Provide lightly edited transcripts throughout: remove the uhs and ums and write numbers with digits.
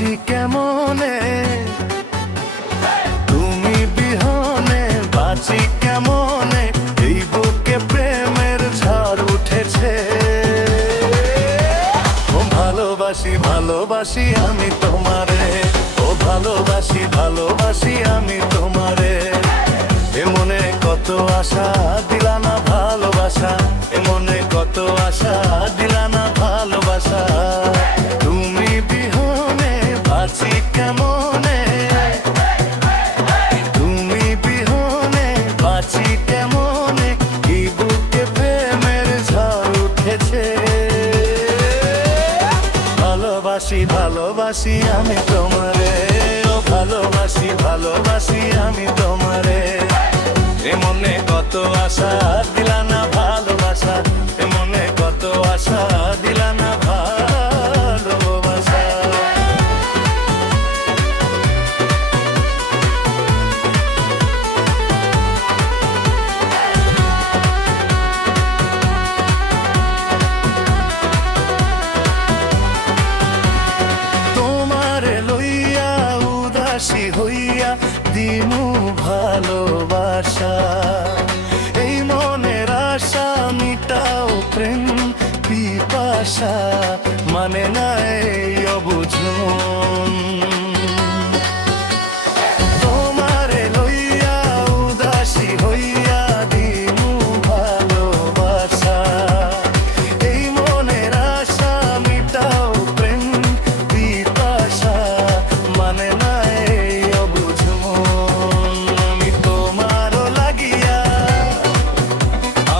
বাঁচি কেমনে, তুমি বিহনে বাঁচি কেমনে, এই বুকে প্রেমের ঝড় উঠেছে। ও ভালোবাসি ভালোবাসি আমি তোমারে, ও ভালোবাসি ভালোবাসি আমি তোমারে। এ মনে কত আশা দিলা না ভালোবাসা, এ মনে কত আশা দিলা না ভালোবাসা। তুমি বিহনে বাঁচি কেমনে, তুমি বিহনে বাঁচি কেমনে, এই বুকে প্রেমের ঝড় উঠেছে। ভালোবাসি ভালোবাসি আমি তোমারে, ও ভালোবাসি ভালোবাসি আমি তোমারে। এ মনে কত আশা দিলা না ভালোবাসা, এ মনে কত আশা দিলা না ভালোবাসা। তোমারে লইয়া উদাসী হইয়া দিনু ভালোবাসা, এই মনের আশা মিটাও প্রেম পিপাসা, মানে নাই অবুঝন। তোমারে লইয়া উদাসী হইয়া দিনু ভালোবাসা, এই মনের আশা মিটাও প্রেম পিপাসা, মানে নাই অবুঝন। আমি তোমারও লাগিয়া,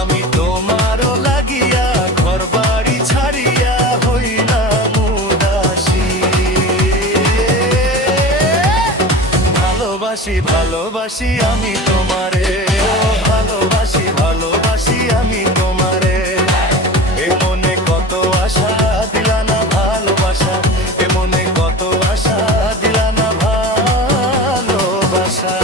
আমি তোমারও লাগিয়া ঘর বাড়ি ছাড়িয়া হইলাম উদাসী। ভালোবাসি ভালোবাসি আমি তোমারে, ও ভালোবাসি ভালোবাসি আমি তোমারে। এ মনে কত আশা দিলা না ভালোবাসা, এ মনে কত আশা দিলা না ভালোবাসা।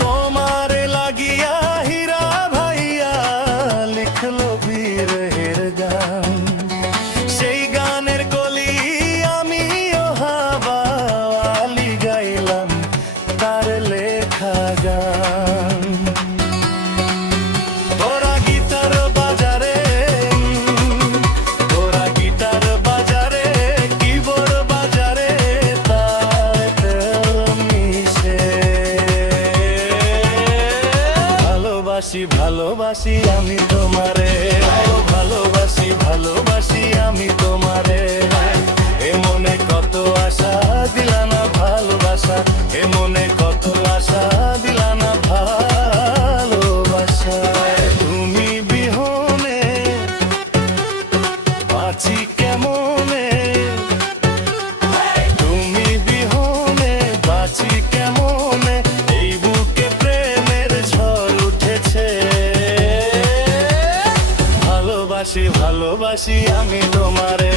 তোমারে লাগিয়া হীরা ভাইয়া লিখলো বিরহের গান, সেই গানের কলি আমিও হাওয়ালি গাইলাম তার লেখা গান। তোরা গিটার বাজারে, তোরা গিটার বাজারে, কিবোর্ড বাজারে তার তেল মিশে। ভালোবাসি ভালোবাসি আমি তোমারে, ও ভালোবাসি ভালোবাসি আমি তোমারে। এ মনে কত আশা দিলা না ভালোবাসা, এ মনে কত আশা দিলা না ভালোবাসা। তুমি বিহনে বাঁচি কেমনে, তুমি বিহনে বাঁচি কেমনে, এই বুকে প্রেমের ঝড় উঠেছে। ভালোবাসি ভালোবাসি আমি তোমারে।